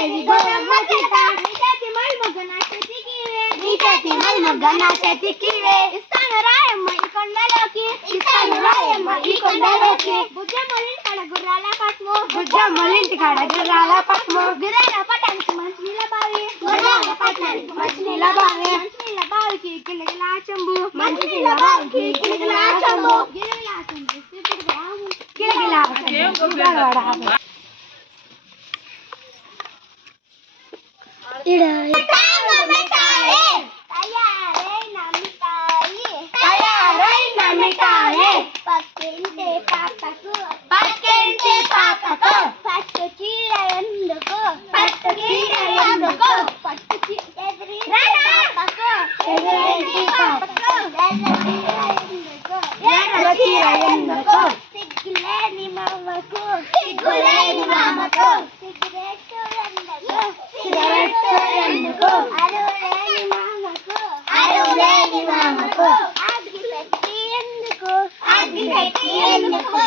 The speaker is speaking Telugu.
देवी गौरम्మ సీత నీ చేతి మల్మగ్గ నా చేతి కీవే ఇస్తాను రాయమ్మ ఈ కొండలోకి బుజ్జమ్మలింటి కాడ గుర్రాల పట్ము గుర్రాల పట్టానికి మంచినీళ్ళ బావికి గిలగిలా చెంబు పక్కింటి పాపకు పట్టు చీర ఎందుకు ఎదురింటి పాపకు ఎర్ర చీర ఎందుకు సిగ్గులేని మామకు సిగరెట్టు ఎందుకు అరువులేని మామకు అగ్గి పెట్టి ఎందుకు